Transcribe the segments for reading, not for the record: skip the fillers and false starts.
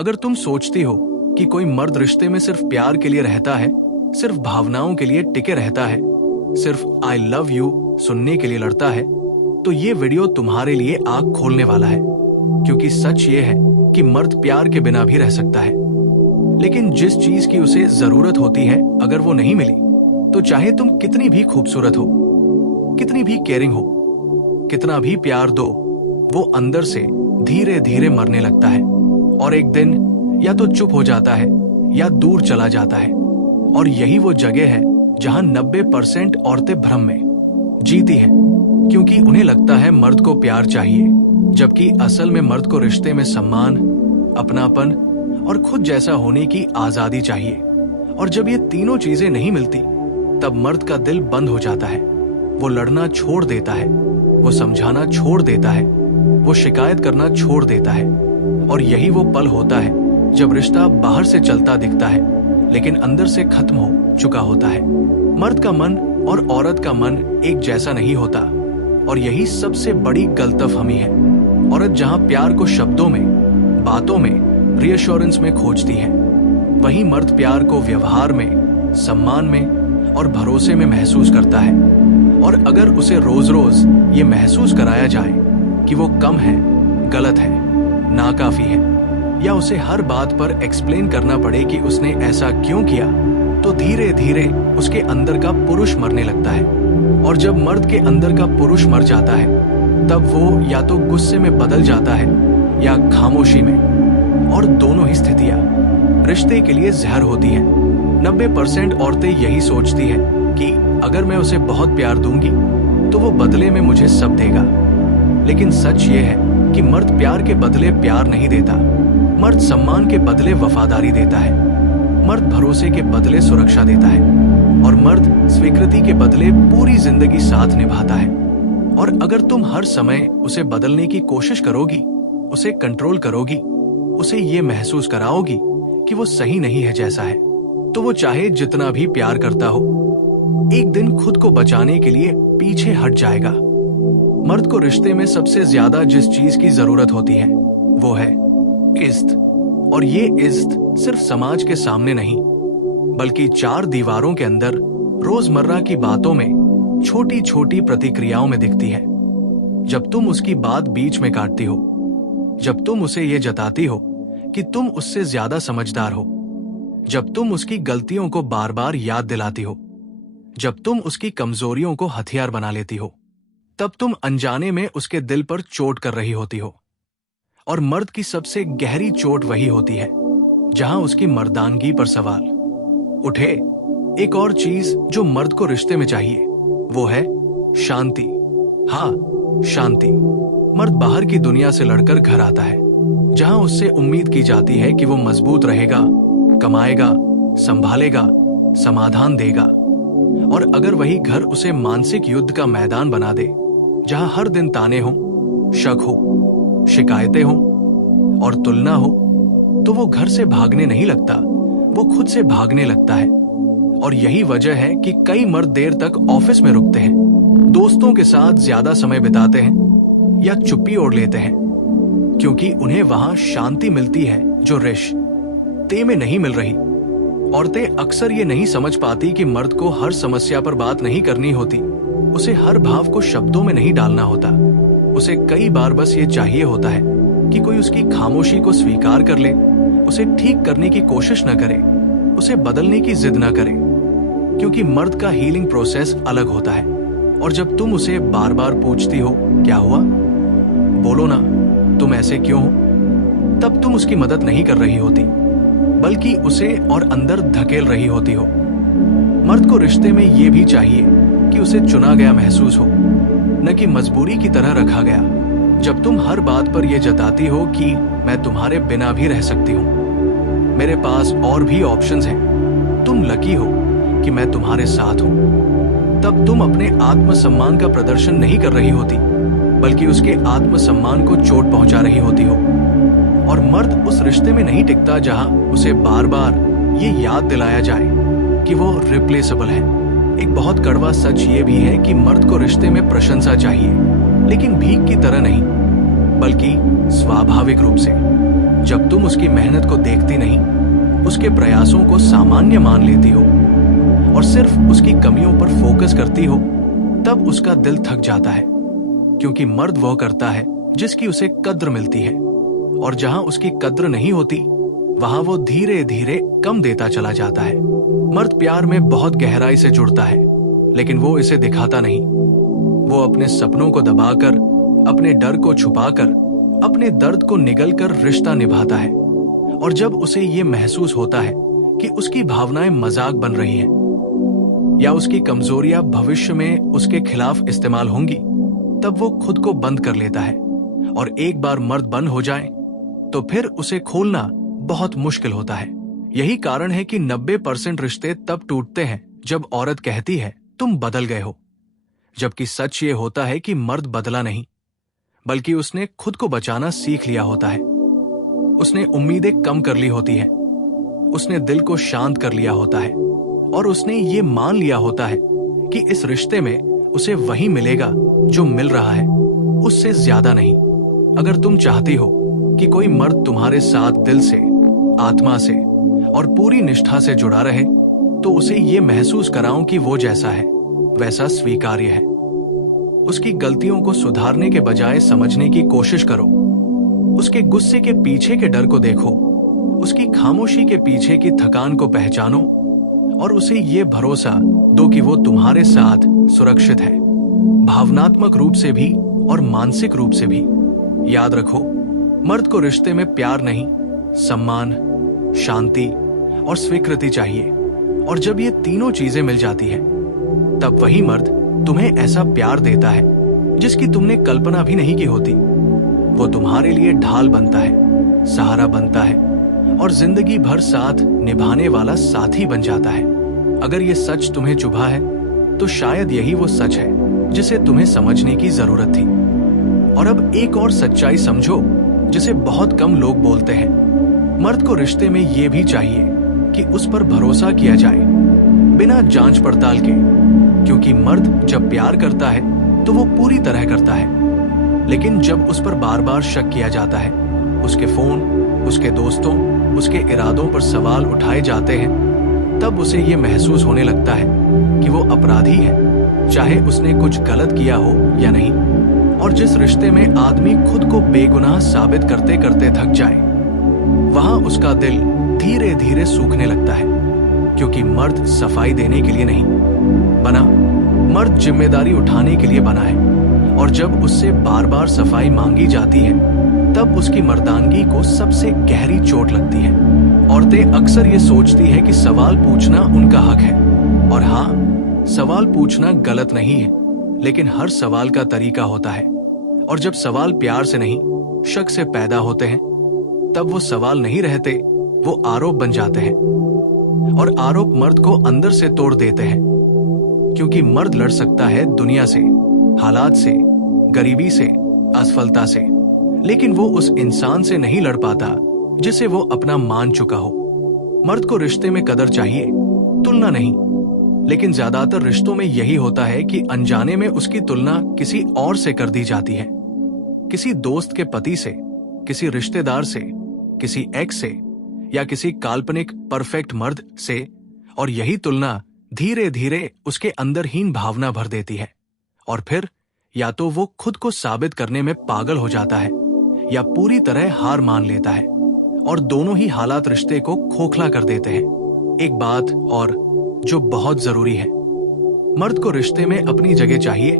अगर तुम सोचती हो कि कोई मर्द रिश्ते में सिर्फ प्यार के लिए रहता है, सिर्फ भावनाओं के लिए टिके रहता है, सिर्फ आई लव यू सुनने के लिए लड़ता है, तो ये वीडियो तुम्हारे लिए आंख खोलने वाला है। क्योंकि सच ये है कि मर्द प्यार के बिना भी रह सकता है, लेकिन जिस चीज की उसे जरूरत होती है अगर वो नहीं मिली, तो चाहे तुम कितनी भी खूबसूरत हो, कितनी भी केयरिंग हो, कितना भी प्यार दो, वो अंदर से धीरे धीरे मरने लगता है और एक दिन या तो चुप हो जाता है या दूर चला जाता है। और यही वो जगह है जहां 90% औरतें भ्रम में जीती हैं, क्योंकि उन्हें लगता है मर्द को प्यार चाहिए, जबकि असल में मर्द को रिश्ते में सम्मान, अपनापन और खुद जैसा होने की आजादी चाहिए। और जब ये तीनों चीजें नहीं मिलती, तब मर्द का दिल बंद हो जाता है। वो लड़ना छोड़ देता है, वो समझाना छोड़ देता है, वो शिकायत करना छोड़ देता है। और यही वो पल होता है जब रिश्ता बाहर से चलता दिखता है, लेकिन अंदर से खत्म हो चुका होता है। मर्द का मन और औरत का मन एक जैसा नहीं होता, और यही सबसे बड़ी गलतफहमी है। औरत जहां प्यार को शब्दों में, बातों में, रीअश्योरेंस में खोजती है, वहीं मर्द प्यार को व्यवहार में, सम्मान में और भरोसे में महसूस करता है। और अगर उसे रोज रोज ये महसूस कराया जाए कि वो कम है, गलत है, नाकाफी है, या उसे हर बात पर एक्सप्लेन करना पड़े कि उसने ऐसा क्यों किया, तो धीरे धीरे उसके अंदर का पुरुष मरने लगता है। और जब मर्द के अंदर का पुरुष मर जाता है, तब वो या तो गुस्से में बदल जाता है या खामोशी में, और दोनों ही स्थितियां रिश्ते के लिए जहर होती हैं। 90% औरतें यही सोचती हैं कि अगर मैं उसे बहुत प्यार दूंगी तो वो बदले में मुझे सब देगा। लेकिन सच ये है कि मर्द प्यार के बदले प्यार नहीं देता। मर्द सम्मान के बदले वफादारी देता है, मर्द भरोसे के बदले सुरक्षा देता है, और मर्द स्वीकृति के बदले पूरी जिंदगी साथ निभाता है। और अगर तुम हर समय उसे बदलने की कोशिश करोगी, उसे कंट्रोल करोगी, उसे ये महसूस कराओगी कि वो सही नहीं है जैसा है, तो वो चाहे जितना भी प्यार करता हो, एक दिन खुद को बचाने के लिए पीछे हट जाएगा। मर्द को रिश्ते में सबसे ज्यादा जिस चीज की जरूरत होती है वो है इज्जत। और ये इज्जत सिर्फ समाज के सामने नहीं, बल्कि चार दीवारों के अंदर रोजमर्रा की बातों में, छोटी छोटी प्रतिक्रियाओं में दिखती है। जब तुम उसकी बात बीच में काटती हो, जब तुम उसे ये जताती हो कि तुम उससे ज्यादा समझदार हो, जब तुम उसकी गलतियों को बार बार याद दिलाती हो, जब तुम उसकी कमजोरियों को हथियार बना लेती हो, तब तुम अनजाने में उसके दिल पर चोट कर रही होती हो। और मर्द की सबसे गहरी चोट वही होती है जहां उसकी मर्दानगी पर सवाल उठे। एक और चीज जो मर्द को रिश्ते में चाहिए वो है शांति। हाँ, शांति। मर्द बाहर की दुनिया से लड़कर घर आता है, जहां उससे उम्मीद की जाती है कि वो मजबूत रहेगा, कमाएगा, संभालेगा, समाधान देगा। और अगर वही घर उसे मानसिक युद्ध का मैदान बना दे, जहां हर दिन ताने हो, शक हो, शिकायतें हो और तुलना हो, तो वो घर से भागने नहीं लगता, वो खुद से भागने लगता है। और यही वजह है कि कई मर्द देर तक ऑफिस में रुकते हैं, दोस्तों के साथ ज्यादा समय बिताते हैं या चुप्पी ओढ़ लेते हैं, क्योंकि उन्हें वहां शांति मिलती है जो रिश्ते में नहीं मिल रही। औरतें अक्सर ये नहीं समझ पाती कि मर्द को हर समस्या पर बात नहीं करनी होती, उसे हर भाव को शब्दों में नहीं डालना होता। उसे कई बार बस ये चाहिए होता है कि कोई उसकी खामोशी को स्वीकार कर ले, उसे ठीक करने की कोशिश न करे, उसे बदलने की जिद न करे, क्योंकि मर्द का हीलिंग प्रोसेस अलग होता है। और जब तुम उसे बार बार पूछती हो क्या हुआ, बोलो ना, तुम ऐसे क्यों हो, तब तुम उसकी मदद नहीं कर रही होती, बल्कि उसे और अंदर धकेल रही होती हो। मर्द को रिश्ते में ये भी चाहिए कि उसे चुना गया महसूस हो, न कि मजबूरी की तरह रखा गया। जब तुम हर बात पर यह जताती हो कि मैं तुम्हारे बिना भी रह सकती हूँ, मेरे पास और भी ऑप्शंस हैं, तुम लकी हो कि मैं तुम्हारे साथ हूँ, तब तुम अपने आत्मसम्मान का प्रदर्शन नहीं कर रही होती, बल्कि उसके आत्मसम्मान को चोट पहुंचा रही होती हो। और मर्द उस रिश्ते में नहीं टिकता जहां उसे बार बार ये याद दिलाया जाए कि वो रिप्लेसेबल है। एक बहुत कड़वा सच ये भी है कि मर्द को रिश्ते में प्रशंसा चाहिए, लेकिन भीख की तरह नहीं, बल्कि स्वाभाविक रूप से। जब तुम उसकी मेहनत को देखती नहीं, उसके प्रयासों को सामान्य मान लेती हो और सिर्फ उसकी कमियों पर फोकस करती हो, तब उसका दिल थक जाता है। क्योंकि मर्द वह करता है जिसकी उसे कद्र मिलती है, और जहां उसकी कद्र नहीं होती वहां वो धीरे धीरे कम देता चला जाता है। मर्द प्यार में बहुत गहराई से जुड़ता है, लेकिन वो इसे दिखाता नहीं। वो अपने सपनों को दबाकर, अपने डर को छुपाकर, अपने दर्द को निगलकर रिश्ता निभाता है। और जब उसे ये महसूस होता है कि उसकी भावनाएं मजाक बन रही हैं या उसकी कमजोरियां भविष्य में उसके खिलाफ इस्तेमाल होंगी, तब वो खुद को बंद कर लेता है। और एक बार मर्द बंद हो जाए तो फिर उसे खोलना बहुत मुश्किल होता है। यही कारण है कि 90% रिश्ते तब टूटते हैं जब औरत कहती है तुम बदल गए हो, जबकि सच ये होता है कि मर्द बदला नहीं, बल्कि उसने खुद को बचाना सीख लिया होता है। उसने उम्मीदें कम कर ली होती है, उसने दिल को शांत कर लिया होता है, और उसने ये मान लिया होता है कि इस रिश्ते में उसे वही मिलेगा जो मिल रहा है, उससे ज्यादा नहीं। अगर तुम चाहती हो कि कोई मर्द तुम्हारे साथ दिल से, आत्मा से और पूरी निष्ठा से जुड़ा रहे, तो उसे ये महसूस कराओ कि वो जैसा है वैसा स्वीकार्य है। उसकी गलतियों को सुधारने के बजाय समझने की कोशिश करो। उसके गुस्से के पीछे के डर को देखो, उसकी खामोशी के पीछे की थकान को पहचानो, और उसे ये भरोसा दो कि वो तुम्हारे साथ सुरक्षित है, भावनात्मक रूप से भी और मानसिक रूप से भी। याद रखो, मर्द को रिश्ते में प्यार नहीं, सम्मान, शांति और स्वीकृति चाहिए। और जब ये तीनों चीजें मिल जाती हैं, तब वही मर्द तुम्हें ऐसा प्यार देता है जिसकी तुमने कल्पना भी नहीं की होती। वो तुम्हारे लिए ढाल बनता है, सहारा बनता है, और जिंदगी भर साथ निभाने वाला साथी बन जाता है। अगर ये सच तुम्हें चुभा है, तो शायद यही वो सच है जिसे तुम्हें समझने की जरूरत थी। और अब एक और सच्चाई समझो जिसे बहुत कम लोग बोलते हैं। मर्द को रिश्ते में ये भी चाहिए कि उस पर भरोसा किया जाए, बिना जांच पड़ताल के। क्योंकि मर्द जब प्यार करता है तो वो पूरी तरह करता है, लेकिन जब उस पर बार बार शक किया जाता है, उसके फोन, उसके दोस्तों, उसके इरादों पर सवाल उठाए जाते हैं, तब उसे ये महसूस होने लगता है कि वो अपराधी है, चाहे उसने कुछ गलत किया हो या नहीं। और जिस रिश्ते में आदमी खुद को बेगुनाह साबित करते करते थक जाए, वहां उसका दिल धीरे धीरे सूखने लगता है। क्योंकि मर्द सफाई देने के लिए नहीं बना, मर्द जिम्मेदारी उठाने के लिए बना है। और जब उससे बार बार सफाई मांगी जाती है, तब उसकी मर्दानगी को सबसे गहरी चोट लगती है। औरतें अक्सर ये सोचती है कि सवाल पूछना उनका हक है। और हाँ, सवाल पूछना गलत नहीं है, लेकिन हर सवाल का तरीका होता है। और जब सवाल प्यार से नहीं, शक से पैदा होते हैं, तब वो सवाल नहीं रहते, वो आरोप बन जाते हैं। और आरोप मर्द को अंदर से तोड़ देते हैं। क्योंकि मर्द लड़ सकता है दुनिया से, हालात से, गरीबी से, असफलता से, लेकिन वो उस इंसान से नहीं लड़ पाता जिसे वो अपना मान चुका हो। मर्द को रिश्ते में कदर चाहिए, तुलना नहीं। लेकिन ज्यादातर रिश्तों में यही होता है कि अनजाने में उसकी तुलना किसी और से कर दी जाती है, किसी दोस्त के पति से, किसी रिश्तेदार से, किसी एक्स से, या किसी काल्पनिक परफेक्ट मर्द से। और यही तुलना धीरे धीरे उसके अंदर हीन भावना भर देती है। और फिर या तो वो खुद को साबित करने में पागल हो जाता है, या पूरी तरह हार मान लेता है। और दोनों ही हालात रिश्ते को खोखला कर देते हैं। एक बात और जो बहुत जरूरी है, मर्द को रिश्ते में अपनी जगह चाहिए,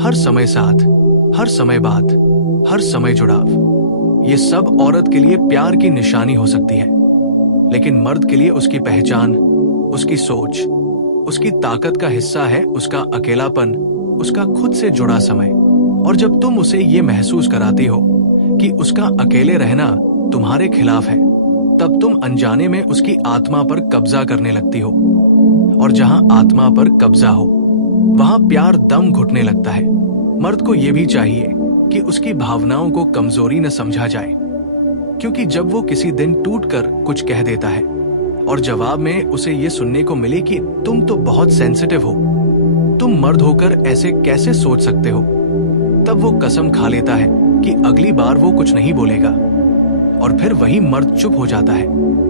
हर समय साथ, हर समय बात, हर समय जुड़ाव। ये सब औरत के लिए प्यार की निशानी हो सकती है, लेकिन मर्द के लिए उसकी पहचान, उसकी सोच, उसकी ताकत का हिस्सा है उसका अकेलापन, उसका खुद से जुड़ा समय। और जब तुम उसे ये महसूस कराती हो कि उसका अकेले रहना तुम्हारे खिलाफ है, तब तुम अनजाने में उसकी आत्मा पर कब्जा करने लगती हो। और जहां आत्मा पर कब्जा हो, वहां प्यार दम घुटने लगता है। मर्द को यह भी चाहिए कि उसकी भावनाओं को कमजोरी न समझा जाए। क्योंकि जब वो किसी दिन टूटकर कुछ कह देता है और जवाब में उसे ये सुनने को मिले कि तुम तो बहुत सेंसिटिव हो, तुम मर्द होकर ऐसे कैसे सोच सकते हो, तब वो कसम खा लेता है कि अगली बार वो कुछ नहीं बोलेगा। और फिर वही मर्द चुप हो जाता है,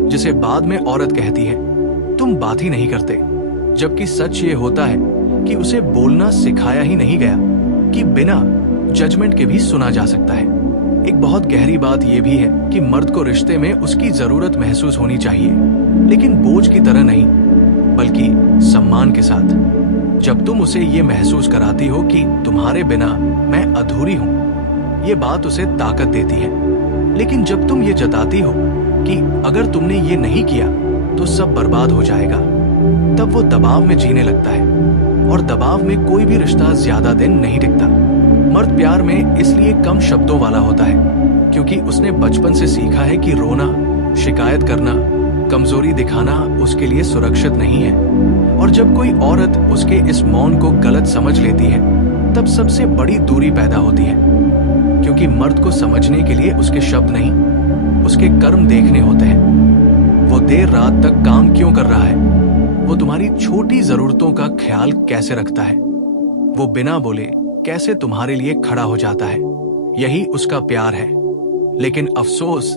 जिसे बाद में औरत कहती है तुम बात ही नहीं करते, जबकि सच ये होता है कि उसे बोलना सिखाया ही नहीं गया कि बिना जजमेंट के भी सुना जा सकता है। एक बहुत गहरी बात यह भी है कि मर्द को रिश्ते में उसकी जरूरत महसूस होनी चाहिए, लेकिन बोझ की तरह नहीं, बल्कि सम्मान के साथ। जब तुम उसे ये महसूस कराती हो कि तुम्हारे बिना मैं अधूरी हूं, ये बात उसे ताकत देती है। लेकिन जब तुम ये जताती हो कि अगर तुमने ये नहीं किया तो सब बर्बाद हो जाएगा, तब वो दबाव में जीने लगता है, और दबाव में कोई भी रिश्ता ज्यादा दिन नहीं टिकता। मर्द प्यार में इसलिए कम शब्दों वाला होता है क्योंकि उसने बचपन से सीखा है कि रोना, शिकायत करना, कमजोरी दिखाना उसके लिए सुरक्षित नहीं है। और जब कोई औरत उसके इस मौन को गलत समझ लेती है, तब सबसे बड़ी दूरी पैदा होती है, क्योंकि मर्द को समझने के लिए उसके शब्द नहीं, उसके कर्म देखने होते हैं। वो देर रात तक काम क्यों कर रहा है, वो तुम्हारी छोटी जरूरतों का ख्याल कैसे रखता है, वो बिना बोले कैसे तुम्हारे लिए खड़ा हो जाता है, यही उसका प्यार है। लेकिन अफसोस,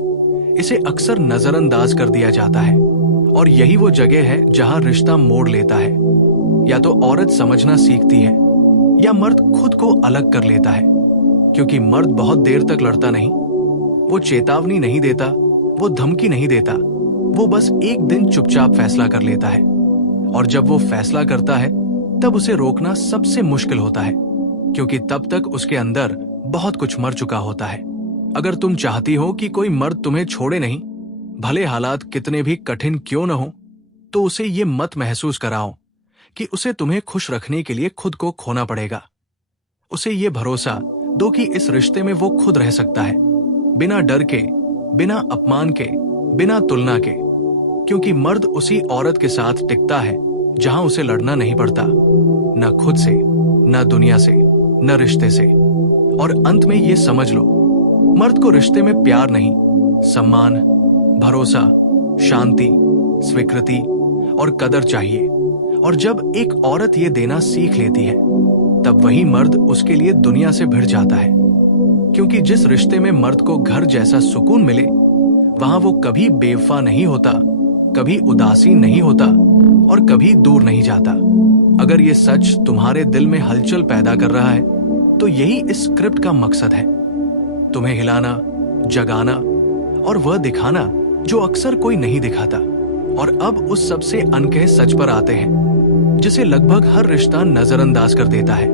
इसे अक्सर नजरअंदाज कर दिया जाता है, और यही वो जगह है जहां रिश्ता मोड़ लेता है। या तो औरत समझना सीखती है, या मर्द खुद को अलग कर लेता है, क्योंकि मर्द बहुत देर तक लड़ता नहीं, वो चेतावनी नहीं देता, वो धमकी नहीं देता, वो बस एक दिन चुपचाप फैसला कर लेता है। और जब वो फैसला करता है, तब उसे रोकना सबसे मुश्किल होता है, क्योंकि तब तक उसके अंदर बहुत कुछ मर चुका होता है। अगर तुम चाहती हो कि कोई मर्द तुम्हें छोड़े नहीं, भले हालात कितने भी कठिन क्यों न हो, तो उसे ये मत महसूस कराओ कि उसे तुम्हें खुश रखने के लिए खुद को खोना पड़ेगा। उसे ये भरोसा दो कि इस रिश्ते में वो खुद रह सकता है, बिना डर के, बिना अपमान के, बिना तुलना के, क्योंकि मर्द उसी औरत के साथ टिकता है जहां उसे लड़ना नहीं पड़ता, न खुद से, न दुनिया से, न रिश्ते से। और अंत में ये समझ लो, मर्द को रिश्ते में प्यार नहीं, सम्मान, भरोसा, शांति, स्वीकृति और कदर चाहिए। और जब एक औरत ये देना सीख लेती है, तब वही मर्द उसके लिए दुनिया से भिड़ जाता है, क्योंकि जिस रिश्ते में मर्द को घर जैसा सुकून मिले, वहां वो कभी बेवफा नहीं होता, कभी उदासीन नहीं होता, और कभी दूर नहीं जाता। अगर ये सच तुम्हारे दिल में हलचल पैदा कर रहा है, तो यही इस स्क्रिप्ट का मकसद है, तुम्हें हिलाना, जगाना और वह दिखाना जो अक्सर कोई नहीं दिखाता। और अब उस सबसे अनकहे सच पर आते हैं, जिसे लगभग हर रिश्ता नजरअंदाज कर देता है।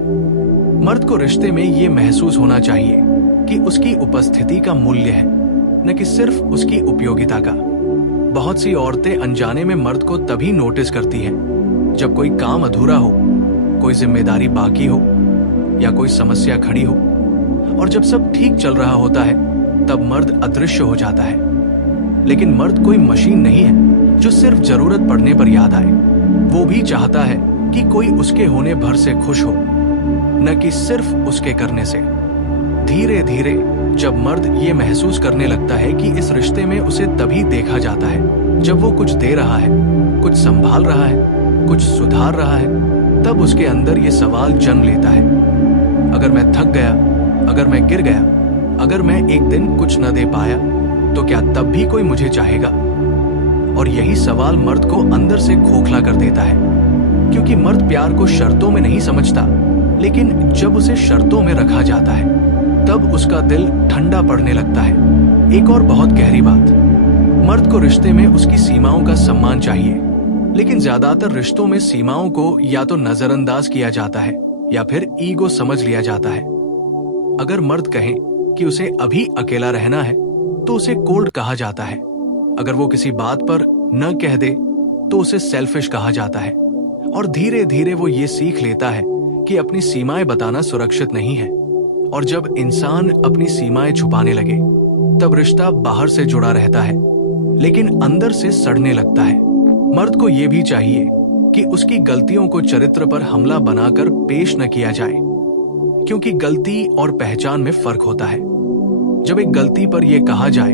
मर्द को रिश्ते में ये महसूस होना चाहिए कि उसकी उपस्थिति का मूल्य है, न कि सिर्फ उसकी उपयोगिता का। बहुत सी औरतें अनजाने में मर्द को तभी नोटिस करती हैं जब कोई काम अधूरा हो, कोई जिम्मेदारी बाकी हो, या कोई समस्या खड़ी हो। और जब सब ठीक चल रहा होता है, तब मर्द अदृश्य हो जाता है। लेकिन मर्द कोई मशीन नहीं है जो सिर्फ जरूरत पड़ने पर याद आए। वो भी चाहता है कि कोई उसके होने भर से खुश हो, न कि सिर्फ उसके करने से। धीरे धीरे जब मर्द ये महसूस करने लगता है कि इस रिश्ते में उसे तभी देखा जाता है जब वो कुछ दे रहा है, कुछ संभाल रहा है, कुछ सुधार रहा है, तब उसके अंदर ये सवाल जन्म लेता है, अगर मैं थक गया, अगर मैं गिर गया, अगर मैं एक दिन कुछ न दे पाया, तो क्या तब भी कोई मुझे चाहेगा? और यही सवाल मर्द को अंदर से खोखला कर देता है, क्योंकि मर्द प्यार को शर्तों में नहीं समझता, लेकिन जब उसे शर्तों में रखा जाता है, तब उसका दिल ठंडा पड़ने लगता है। एक और बहुत गहरी बात, मर्द को रिश्ते में उसकी सीमाओं का सम्मान चाहिए, लेकिन ज्यादातर रिश्तों में सीमाओं को या तो नजरअंदाज किया जाता है या फिर ईगो समझ लिया जाता है। अगर मर्द कहे कि उसे अभी अकेला रहना है, तो उसे कोल्ड कहा जाता है। अगर वो किसी बात पर न कह दे, तो उसे सेल्फिश कहा जाता है। और धीरे धीरे वो ये सीख लेता है कि अपनी सीमाएं बताना सुरक्षित नहीं है। और जब इंसान अपनी सीमाएं छुपाने लगे, तब रिश्ता बाहर से जुड़ा रहता है, लेकिन अंदर से सड़ने लगता है। मर्द को ये भी चाहिए कि उसकी गलतियों को चरित्र पर हमला बनाकर पेश न किया जाए, क्योंकि गलती और पहचान में फर्क होता है। जब एक गलती पर यह कहा जाए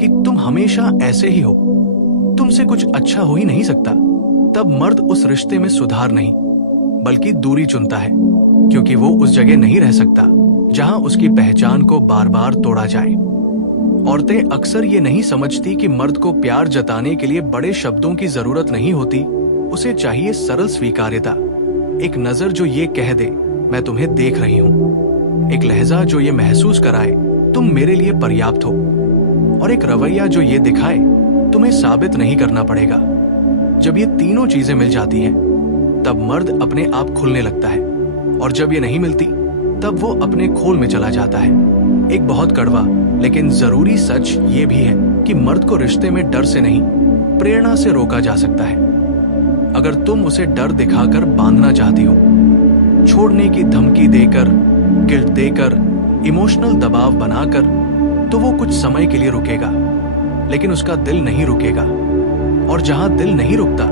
कि तुम हमेशा ऐसे ही हो, तुमसे कुछ अच्छा हो ही नहीं सकता, तब मर्द उस रिश्ते में सुधार नहीं बल्कि दूरी चुनता है, क्योंकि वो उस जगह नहीं रह सकता जहां उसकी पहचान को बार बार तोड़ा जाए। औरतें अक्सर ये नहीं समझती कि मर्द को प्यार जताने के लिए बड़े शब्दों की जरूरत नहीं होती, उसे चाहिए सरल स्वीकार्यता। एक नजर जो ये कह दे मैं तुम्हें देख रही हूँ, एक लहजा जो ये महसूस कराए तुम मेरे लिए पर्याप्त हो, और एक रवैया जो ये दिखाए तुम्हें साबित नहीं करना पड़ेगा। जब ये तीनों चीजें मिल जाती हैं, तब मर्द अपने आप खुलने लगता है, और जब ये नहीं मिलती तब वो अपने खोल में चला जाता है। एक बहुत कड़वा लेकिन जरूरी सच ये भी है कि मर्द को रिश्ते में डर से नहीं, प्रेरणा से रोका जा सकता है। अगर तुम उसे डर दिखाकर बांधना चाहती हो, छोड़ने की धमकी देकर, गिल्ट देकर, इमोशनल दबाव बनाकर, तो वो कुछ समय के लिए रुकेगा, लेकिन उसका दिल नहीं रुकेगा। और जहां दिल नहीं रुकता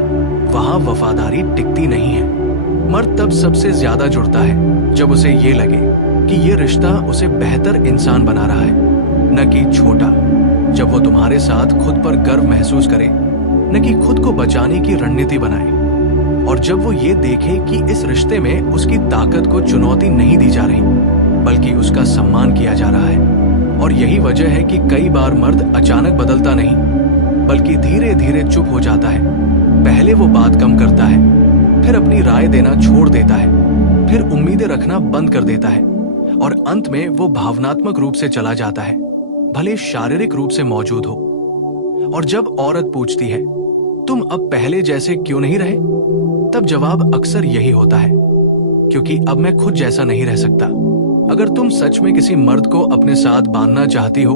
वहां वफादारी टिकती नहीं है। मर्द तब सबसे ज्यादा जुड़ता है जब उसे ये लगे कि ये रिश्ता उसे बेहतर इंसान बना रहा है, न कि छोटा। जब वो तुम्हारे साथ खुद पर गर्व महसूस करे, न कि खुद को बचाने की रणनीति बनाए। और जब वो ये देखे कि इस रिश्ते में उसकी ताकत को चुनौती नहीं दी जा रही, बल्कि उसका सम्मान किया जा रहा है। और यही वजह है कि कई बार मर्द अचानक बदलता नहीं, बल्कि धीरे धीरे चुप हो जाता है। पहले वो बात कम करता है, फिर अपनी राय देना छोड़ देता है, फिर उम्मीदें रखना बंद कर देता है, और अंत में वो भावनात्मक रूप से चला जाता है, भले शारीरिक रूप से मौजूद हो। और जब औरत पूछती है तुम अब पहले जैसे क्यों नहीं रहे, तब जवाब अक्सर यही होता है, क्योंकि अब मैं खुद जैसा नहीं रह सकता। अगर तुम सच में किसी मर्द को अपने साथ बांधना चाहती हो,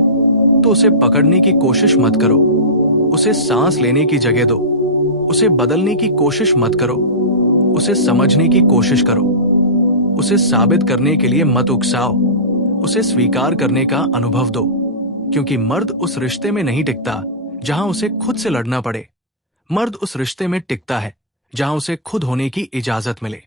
तो उसे पकड़ने की कोशिश मत करो, उसे सांस लेने की जगह दो, उसे बदलने की कोशिश मत करो, उसे समझने की कोशिश करो, उसे साबित करने के लिए मत उकसाओ, उसे स्वीकार करने का अनुभव दो। क्योंकि मर्द उस रिश्ते में नहीं टिकता जहां उसे खुद से लड़ना पड़े, मर्द उस रिश्ते में टिकता है जहां उसे खुद होने की इजाजत मिले।